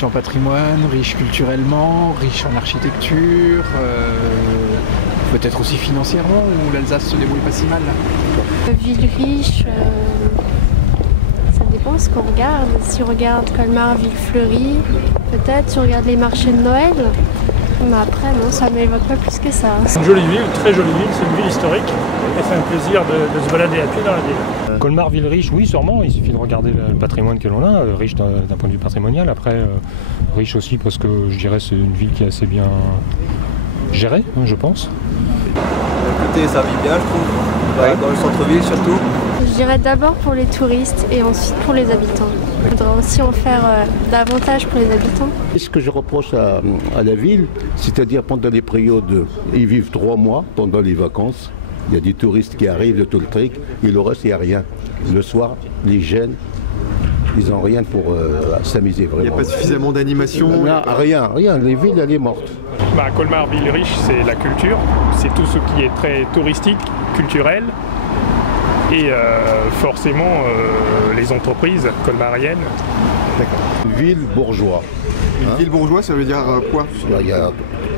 riche en patrimoine, riche culturellement, riche en architecture, peut-être aussi financièrement, où l'Alsace se débrouille pas si mal. Ville riche, ça dépend ce qu'on regarde. Si on regarde Colmar, ville fleurie, peut-être si on regarde les marchés de Noël. Mais après, non, ça ne m'évoque pas plus que ça. C'est une jolie ville, très jolie ville, c'est une ville historique et c'est un plaisir de se balader à pied dans la ville. Colmar, ville riche, oui, sûrement, il suffit de regarder le patrimoine que l'on a, riche d'un point de vue patrimonial, après riche aussi parce que je dirais c'est une ville qui est assez bien gérée, je pense. Écoutez, ça vit bien, je trouve, dans le centre-ville surtout. Je dirais d'abord pour les touristes et ensuite pour les habitants. Il faudra aussi en faire davantage pour les habitants. Ce que je reproche à la ville, c'est-à-dire pendant les périodes, ils vivent 3 mois pendant les vacances. Il y a des touristes qui arrivent de tout le truc, et le reste, il n'y a rien. Le soir, les jeunes, ils n'ont rien pour s'amuser vraiment. Il n'y a pas suffisamment d'animation? Non, rien. Les villes, elle est morte. Colmar, ville riche, c'est la culture, c'est tout ce qui est très touristique, culturel. Et forcément les entreprises colmariennes. D'accord. Ville bourgeois. Une ville bourgeois, ça veut dire quoi?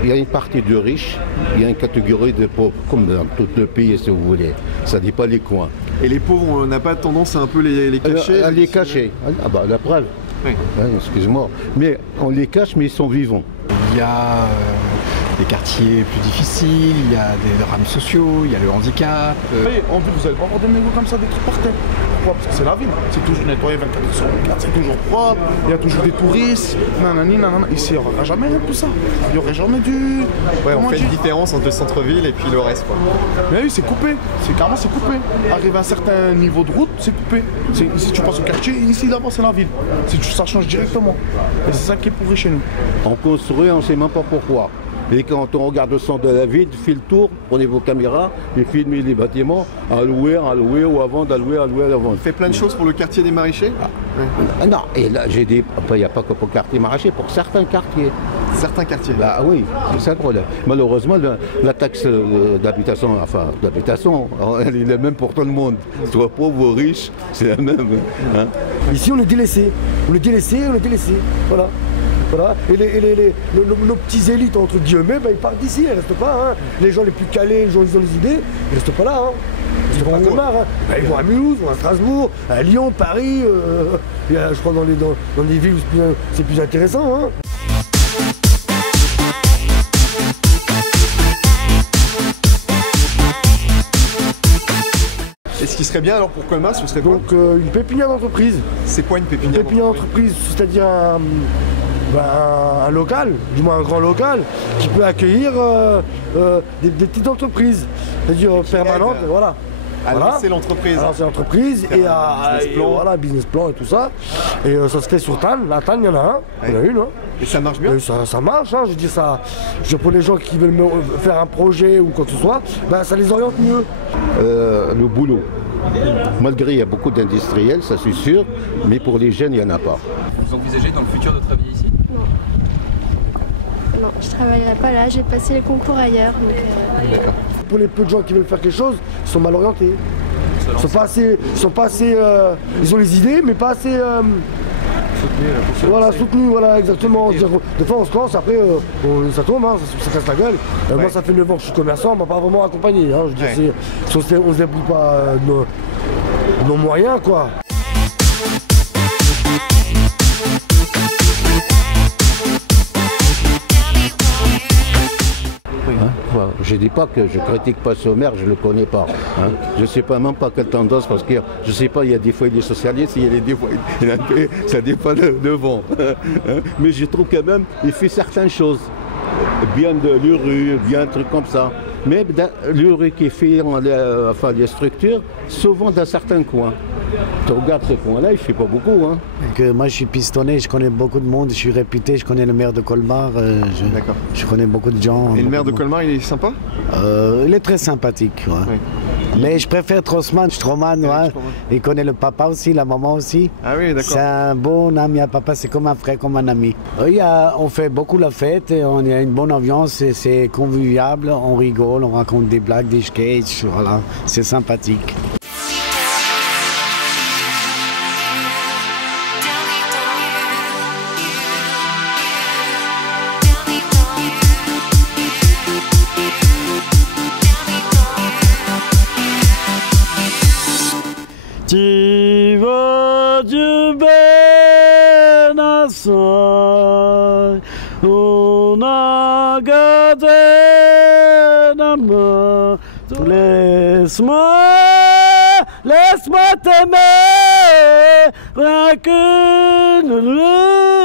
Il y a une partie de riches, il y a une catégorie de pauvres, comme dans tout le pays si vous voulez. Ça ne dit pas les coins. Et les pauvres, on n'a pas tendance à un peu les cacher? Les cacher. Ah bah la preuve. Oui. Excuse-moi. Mais on les cache, mais ils sont vivants. Il y a des quartiers plus difficiles, il y a des drames sociaux, il y a le handicap. En ville, vous n'allez pas avoir des négos comme ça, des trucs par terre. Pourquoi? Parce que c'est la ville. C'est toujours nettoyé 24 heures sur 24, c'est toujours propre, il y a toujours des touristes, nanani, nanana. Ici, il n'y aura jamais tout ça. Il n'y aurait jamais du... Ouais, on fait une différence entre le centre-ville et puis le reste, quoi. Mais oui, c'est coupé. Carrément, c'est coupé. Arrivé à un certain niveau de route, c'est coupé. Si tu passes au quartier, ici, là-bas, c'est la ville. Ça change directement. Et c'est ça qui est pourri chez nous. On construit, on ne sait même pas pourquoi. Et quand on regarde le centre de la ville, faites le tour, prenez vos caméras et filmez les bâtiments à louer ou à vendre, à louer. On fait plein de choses pour le quartier des maraîchers? Non, et là, j'ai dit, il n'y a pas que pour le quartier maraîcher, pour certains quartiers. Certains quartiers? Bah oui, c'est ça le problème. Malheureusement, la taxe d'habitation, elle est la même pour tout le monde. Soit pauvre ou riche, c'est la même. Hein. Ici, on est délaissé. Voilà. Et nos petits élites, entre guillemets, ils partent d'ici, ils ne restent pas. Hein. Les gens les plus calés, les gens qui ont les idées, ils ne restent pas là. Hein. Ils restent pas comme Colmar. Hein. Ils vont à Mulhouse, ils vont à Strasbourg, à Lyon, Paris. Je crois dans des villes où c'est plus intéressant. Hein. Et ce qui serait bien alors pour Colmar, ce serait quoi? Donc une pépinière d'entreprise. C'est quoi une pépinière? Une pépinière d'entreprise, c'est-à-dire un local, du moins un grand local, qui peut accueillir des petites entreprises, c'est-à-dire permanentes, voilà. Alors c'est l'entreprise. Alors c'est l'entreprise et business plan et tout ça. Et ça se fait sur Tannes. La Tannes, il y en a un. Il y en a une. Hein. Et ça marche bien? Ça marche, hein. Je dis ça. Pour les gens qui veulent faire un projet ou quoi que ce soit, ça les oriente mieux. Le boulot. Malgré il y a beaucoup d'industriels, ça c'est sûr, mais pour les jeunes, il n'y en a pas. Vous envisagez dans le futur de travailler ici? Non, je ne travaillerai pas là, j'ai passé les concours ailleurs. D'accord. Pour les peu de gens qui veulent faire quelque chose, ils sont mal orientés. Ils ont les idées, mais pas assez soutenus, voilà, exactement. Des fois on se lance, après ça tombe, hein, ça casse la gueule. Moi ça fait 9 ans que je suis commerçant, on m'a pas vraiment accompagné. Hein, je veux dire, on se débrouille pas nos moyens, quoi. Je ne dis pas que je critique pas ce maire, je ne le connais pas. Hein. Je ne sais pas même pas quelle tendance, parce que je ne sais pas, il y a des fois il est socialiste, il y a des fois ça dépend de vent. Hein. Mais je trouve quand même il fait certaines choses. Bien de l'URU, bien un truc comme ça. Mais l'URU qui fait les structures, souvent dans certains coins. Tu regardes ce coin-là, il ne fait pas beaucoup. Hein. Moi je suis pistonné, je connais beaucoup de monde, je suis réputé, je connais le maire de Colmar, je connais beaucoup de gens. Et le maire de Colmar, il est sympa? Il est très sympathique. Ouais. Oui. Mais je préfère Stroman, ouais. Il connaît le papa aussi, la maman aussi. Ah oui, d'accord. C'est un bon ami à papa, c'est comme un frère, comme un ami. On fait beaucoup la fête, et on a une bonne ambiance, c'est convivial, on rigole, on raconte des blagues, des sketchs, voilà, c'est sympathique. garder d'amour. Laisse-moi t'aimer, rien qu'une nuit.